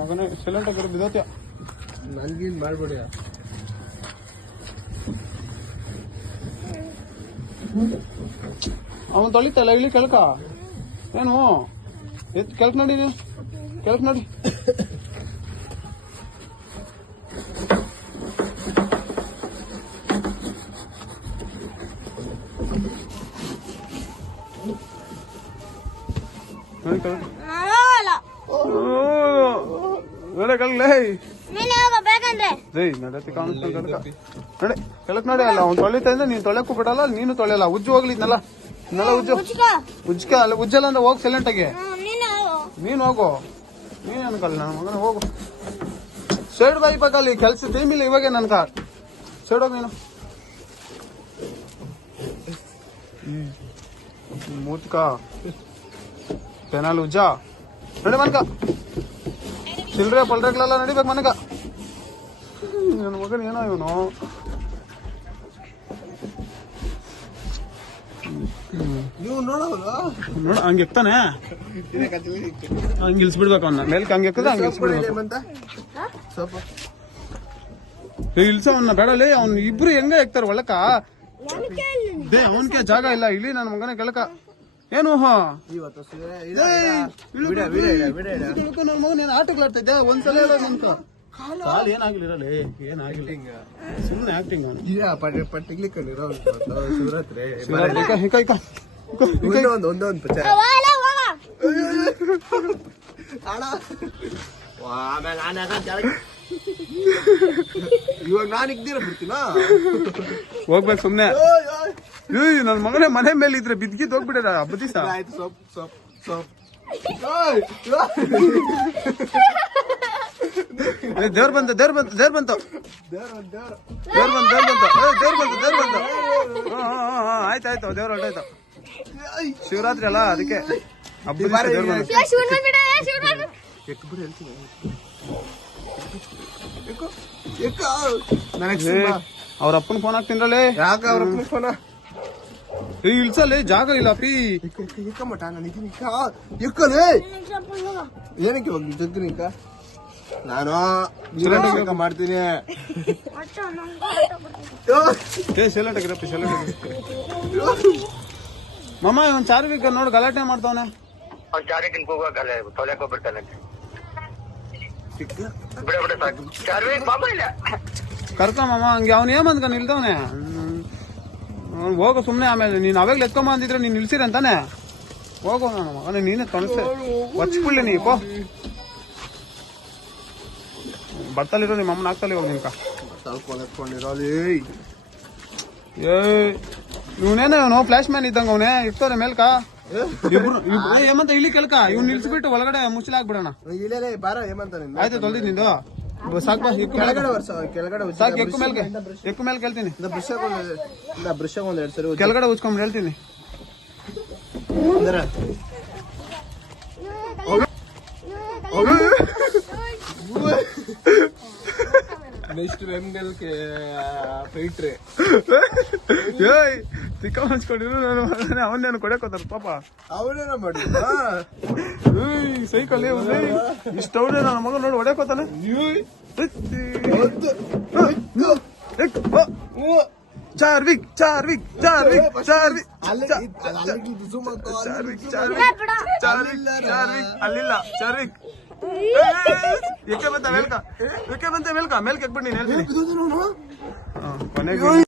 ಮಗನೇ ಸೈಲೆಂಟ್ ಆಗಿರೋ ಬಿದ್ದೋತ್ಯ ನನ್ಗೇನ್ ಮಾಡ್ಬೇಡಿ. ಅವನ್ ತೊಳಿತಲ್ಲ ಇಲ್ಲಿ ಕೆಳಕ ಏನು ಎತ್ ಕೆಳಕ್ ನೋಡಿ ಕೆಳಕ್ ನೋಡಿ. ನಡತಿ ಕಾಣಿಸ್ತಾನೆ ನಡೆ ಕೆಳಕ್ ನೋಡಿ. ಅಲ್ಲ ಅವ್ನು ತೊಳಿತಾ ಇದ್ದ ನೀನ್ ತೊಳೆಕ್ಕೂ ಬಿಡಲ್ಲ, ನೀನು ತೊಳೆಯಲ್ಲ. ಉಜ್ಜು ಹೋಗ್ಲಿದ್ನಲ್ಲ ಇನ್ನೆಲ್ಲ ಉಜ್ಜ ಅಲ್ಲ ಉಜ್ಜಲ್ಲ ಅಂದ್ರೆ ಹೋಗ್ ಸೈಲೆಂಟ್ ಆಗಿ. ನೀನ್ ಹೋಗು, ನೀನ್ ಅನ್ಕಲ್ಲ ನನ್ನ ಮಗನ ಹೋಗು. ಸೈಡ್ ಬೈ ಬೇಕಲ್ಲಿ ಕೆಲ್ಸ ಟೈಮ್ ಇಲ್ಲ ಇವಾಗ ನನ್ಕ. ಸೈಡ್ ಹೋಗ್ ನೀನು. ಮೂತ್ಕ ಪೆನಾಲ್ ಉಜ್ಜ ನಡಿ ಮನ್ಕ. ಚಿಲ್ರೆ ಪಲ್ರೆಗಳೆಲ್ಲ ನಡಿಬೇಕು ಮನಕ. ನನ್ನ ಮಗನ ಏನೋ ಇವನು. ನೋಡ ಹಂಗೆ ಎಕ್ತಾನೆ, ಹಂಗೆ ಇಲ್ಸ್ಬಿಡ್ಬೇಕು ಅವನ್ನ ಮೇಲ್ಕ. ಹಂಗೆ ಎಕ್ಕದ ಹಂಗೆ ಇಲ್ಸ್ಬಿಡ್ಬೇಕು. ಇಲ್ಸವನ್ನ ಬೇಡಲಿ. ಅವ್ನು ಇಬ್ರು ಹೆಂಗ ಎಕ್ತಾರ ಒಳಕ. ಅವನ್ಕೆ ಜಾಗ ಇಲ್ಲ ಇಲ್ಲಿ ನನ್ನ ಮಗನ ಕೆಳಕ. ಏನು ನನ್ನ ಮಗನ ಏನ್ ಆಟಗಳಾಡ್ತಾ ಇದ್ದೆ ಒಂದ್ಸಲ ಇಲ್ಲ ನನ್ಕ. ಕಾಲ್ ಏನಾಗಿಲ್ಲ ಏನಾಗಿಲ್ಲ, ಸುಮ್ಮನೆ ಆಕ್ಟಿಂಗ್. ಇವಾಗ ನಾನು ಇಗ್ದಿರ ಬಿಡ್ತೀನ. ಹೋಗ್ಬೇಕು ಸುಮ್ನೆ. ನನ್ ಮಗನೇ ಮನೆ ಮೇಲೆ ಇದ್ರೆ ಬಿದ್ಗಿದ್ ಹೋಗ್ಬಿಡ ಹಬ್ಬ ದಿವಸ. ದೇವ್ರ ಬಂತು ದೇವ್ರ ಬಂತು ದೇವ್ರ ಬಂತು ದೇವ್ರ ಬಂತು ದೇವ್ರ ಬಂತು ದೇವ್ರ ಬಂತು ದೇವ್ರ ಬಂತು. ಆಯ್ತಾಯ್ತು ದೇವ್ರ ಹೊರಟಾಯ್ತು. ಶಿವರಾತ್ರಿ ಅಲ್ಲ ಅದಕ್ಕೆ ಹಬ್ಬ ದೇವ್ರ ಬಂತು. ಅವ್ರ ಅಪ್ಪನ ಫೋನ್ ಹಾಕ್ತೀನ್ರಲ್ಲೇ. ಯಾಕ ಅವ್ರ ಅಪ್ಪನ ಫೋನ ಇಲ್ಸಲ್ಲೇ ಜಾಗ ಇಲ್ಲ ಪಿ. ಮಟ ನನಗೆ ಏನಕ್ಕೆ ಹೋಗಿ ಜಗ್ಗನಿಕ ನಾನು ಮಾಡ್ತೀನಿ. ಸೈಲೆಂಟ್ ಆಗಿರಪ್ಪಿ ಸೈಲೆಂಟ್ ಆಗಿ. ಮಮ್ಮ ಒಂದ್ ಚಾರ್ವಿಕ್ ನೋಡಿ ಗಲಾಟೆ ಮಾಡ್ತಾವನೆ. ಕರ್ಕ ಮಮ್ಮ ಹಂಗೆ ಅವ್ನ ಏಮಂದ್ಕ ನಿಲ್ದವನೆ. ಹೋಗು ಸುಮ್ನೆ. ಆಮೇಲೆ ನೀನ್ ಅವಾಗ್ಲ ಎತ್ಕೊಂಬ ಅಂದಿದ್ರೆ ನೀನ್ ನಿಲ್ಸಿರ ಅಂತಾನೆ. ಹೋಗು ನನ್ನ ಮಗನ ನೀನೇ ತೊಣಸ್ತೆ ಒಚ್ಕೊಳ್ಳಿ ನೀ ಕೋ. ಬರ್ತಲ್ಲಿರೋ ನಿಮ್ಮ ಅಮ್ಮನ ಆಗ್ತಲ್ಲಿ ಹೋಗಿ ನಿನ್ಕ. ಇವನೇನ ಇವನು ಫ್ಲಾಶ್ ಮ್ಯಾನ್ ಇದ್ದಂಗ ಅವನೇ ಇರ್ತಾರೆ ಮೇಲ್ಕ. ಇಬ್ರು ಏಮಂತ ಇಲ್ಲಿ ಕೆಲ್ಕ ಇವ್ನು ನಿಲ್ಸ್ಬಿಟ್ಟು ಒಳಗಡೆ ಮುಚ್ಚಲಾಗ್ಬಿಡೋಣ. ಆಯ್ತು ತೊಳ್ದಿ ನಿಂದು ಸಾಕ್ ಬಾ. ಕೆಳಗಡೆ ಸಾಕು ಎಕ್ಕು ಮೇಲೆ ಕೇಳ್ತೀನಿ. ಕೆಳಗಡೆ ಉಚ್ಕೊಂಡ್ ಹೇಳ್ತೀನಿ. ನೆಕ್ಸ್ಟ್ ಫೈಟ್ರಿ ಚಿಕ್ಕ ಹಂಚ್ಕೊಂಡಿರು ಅವನ್ನೇನು ಕೊಡಕೋತಾರ ಪಾಪ. ಅವನೇನ ಮಾಡಿ ಸೈಕಲ್ ಇಷ್ಟ ಅವ್ರೆ ನನ್ನ ಮಗ ನೋಡಿ ಹೊಡೆಕೋತಾನೆ. ಚಾರ್ವಿಕ್ ಚಾರ್ವಿಕ್ ಚಾರ್ವಿಕ್ ಚಾರ್ವಿಕ್ ಅಲ್ಲಿಲ್ಲ ಚಾರ್ವಿಕ್. ಏಕೆ ಬಂತ ಮೇಲ್ಕ ಮೇಲ್ಕ ಎಕ್ಬಿಟ್ಟು ನೀನ್ ಹೇಳ್ತೀನಿ ಕೊನೆಗೆ.